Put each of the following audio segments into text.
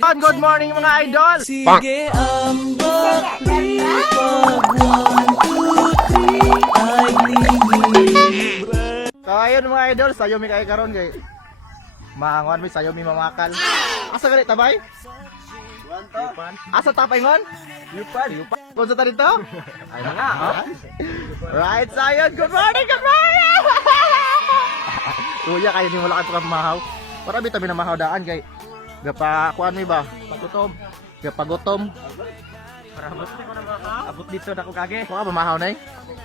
Good morning mga idol! Sige ang maglipag 1, 2, 3 ay libre. So ayun mga idol, sayo mi kay karon kay maangon mi sayo mi mamakal. Asa gali tabay? Asa tapay ngon? Yupan. Kunsa ta dito? Ay na nga, ha? Right, sayon. Good morning, good morning! Kuya, kayo ni wala kayo pagkamahaw. Para bitabi na mahaw daan kay gapa kuan mi ba? Pagutom. Gapa gutom. Para abot ko na mga abot dito na ko kage. Kuha ba mahaw nay?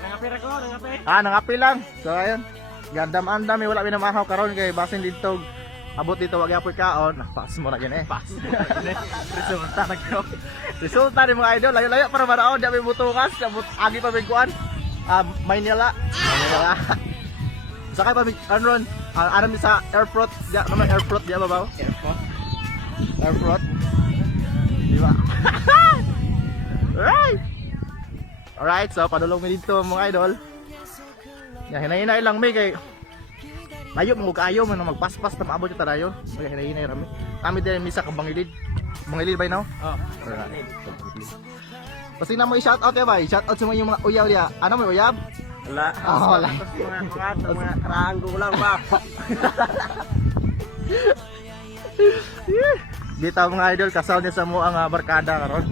Nangapi ra ko, nangapi. Nangapi lang. So ayun. Gandam-andam mi wala mi na mahaw karon kay basin dito. Abot dito wag apoy kaon. Pass mo na gini eh. Pass. Resulta nagko. Resulta ni mga idol, layo-layo para maraon di may butukas, abot agi pa bigkuan. Maynila. Sakay pa big anron. Ano mi sa airport, ya naman airport dia ba ba? Airport. Di ba? Right. Alright, so padulong mi dito mga idol. Ya hinay-hinay lang mi kay layo mo kayo man magpaspas ta maabot ta dayo. Kaya hinay-hinay rami. Kami din misa ka bangilid. Bangilid ba no? Oh. Kasi na mo i-shout out ya ba? I-shout out sa mga uyaw dia. Ano may uyab? Wala. Wala. Mga karanggo lang ba. Dito mga idol, kasaw niya sa mo ang barkada karon.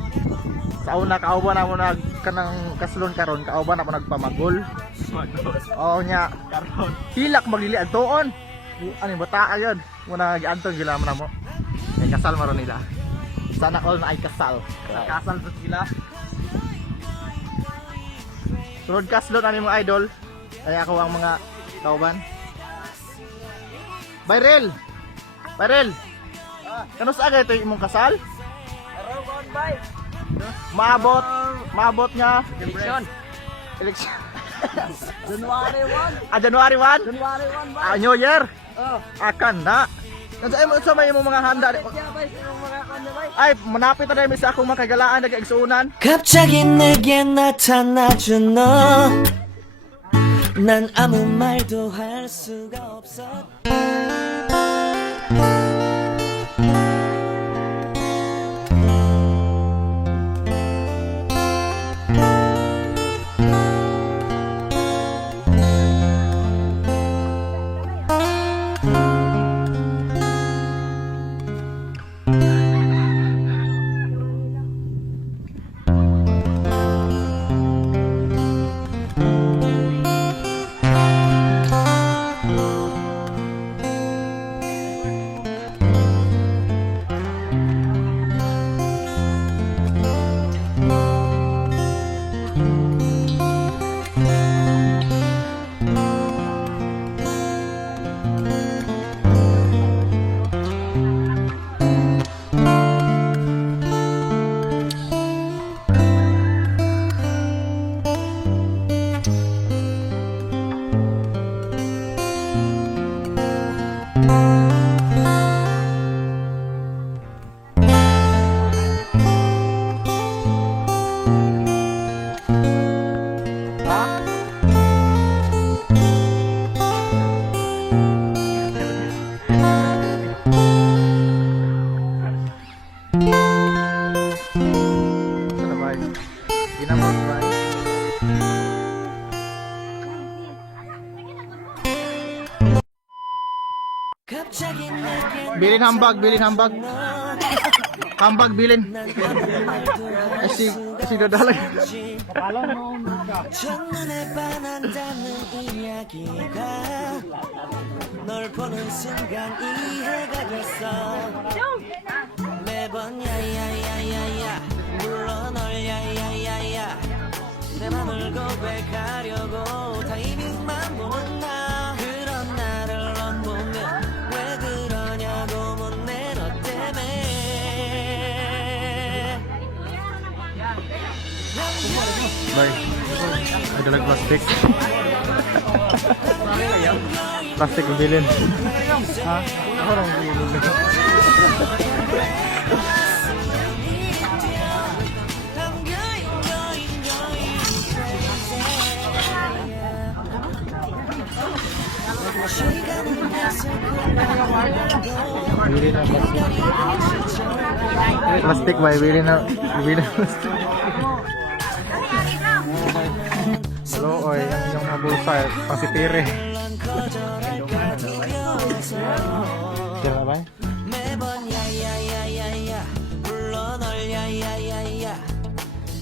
Sa una kauban na mo nag kanang kasulon karon, kauban na mo nagpamagol. Oo nya, Karon. hilak maglili adtoon. Ano bata ayun, muna gianton gila man mo. Kay kasal maron nila. Sana all na ay kasal. Kasal sa sila. Sunod kaslon ani mga idol. Ay ako ang mga kauban. Viral. Viral. Kano sa agay ito imong kasal? Around by. Maabot nga Election. election. January 1. January 1? January 1 ba? New Year? Oh. Akan na. Nansa mo sa may imong mga handa. Yeah, bay, yung mga kanya bay. Ay, manapit na dahil sa akong makagalaan nag-igsuunan. 갑자기 내게 나타나준 너. 난 아무 말도 할 수가 없어. Sana ba? Ginamot ba? 갑자기 내게 Bilin hambag, bilin hambag. Hambag bilin. Si dadalag. 첫눈에 반한다는 이야기가 널 보는 순간 이해가 됐어. 매번 야야야야야 물러 널 야야야야 내 맘을 고백하려고 타이밍만 보는 나 그런 나를 넌 보면 왜 그러냐고 묻네 너 때문에 Bay. Ay dalag plastic. Plastic ang bilin. Ha? Ako lang bilin. Bilin ang plastic. Plastic ba? Ibili na plastic. Hello, oy. Yung mga bulsa, pasitire. Sila ba? 매번 야야야야야 불러 널 야야야야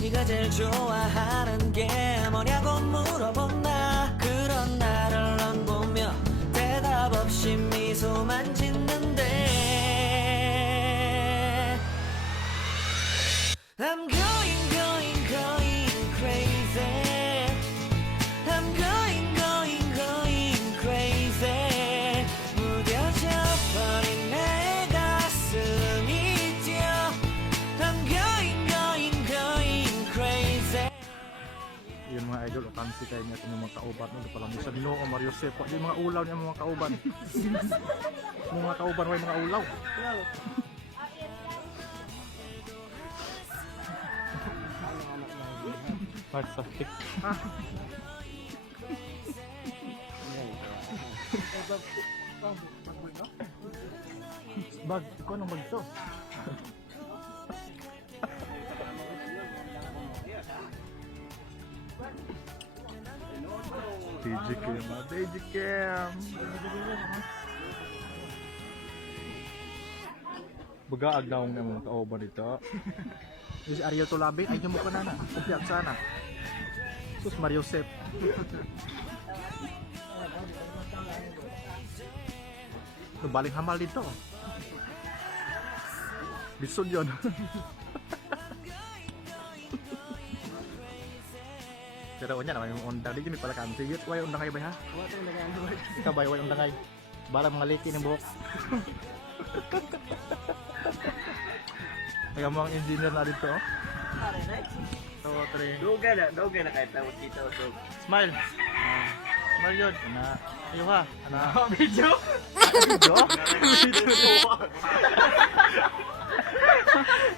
네가 제일 좋아하는 게 뭐냐고 물어본다 그런 나를 넌 보며 대답 없이 미소만 짓는데 I'm going crazy I'm going crazy 무뎌져 버린 내 가슴이 뛰어 I'm going crazy Yun mga idol, otansi kayo niya itong mga kauban. Palang isa Ginoo o Mario Joseph. Yung mga ulaw niya mga kauban. Mga kauban, may mga ulaw. Hearts of Tick. Bag, ikaw nang bag to. Digicam. Bagaag na akong mga kauban dito. Si Ariel Tolabe, ay mo ka na. Kumpiyak sana. Sus Mario Joseph. Baling hamal dito. Bisod yun. Pero nya naman yung onda di pala kan. Sige, way undang kayo ba ha? Ikaw ba way undang kayo? Bala mga liki ng buhok. Kaya mga engineer na dito. So, three. Dugay na kahit tawag dito. Smile. Smile yun. Ana. Ayo ha. Ana. Video? Video?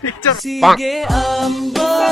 Picture. sige 한번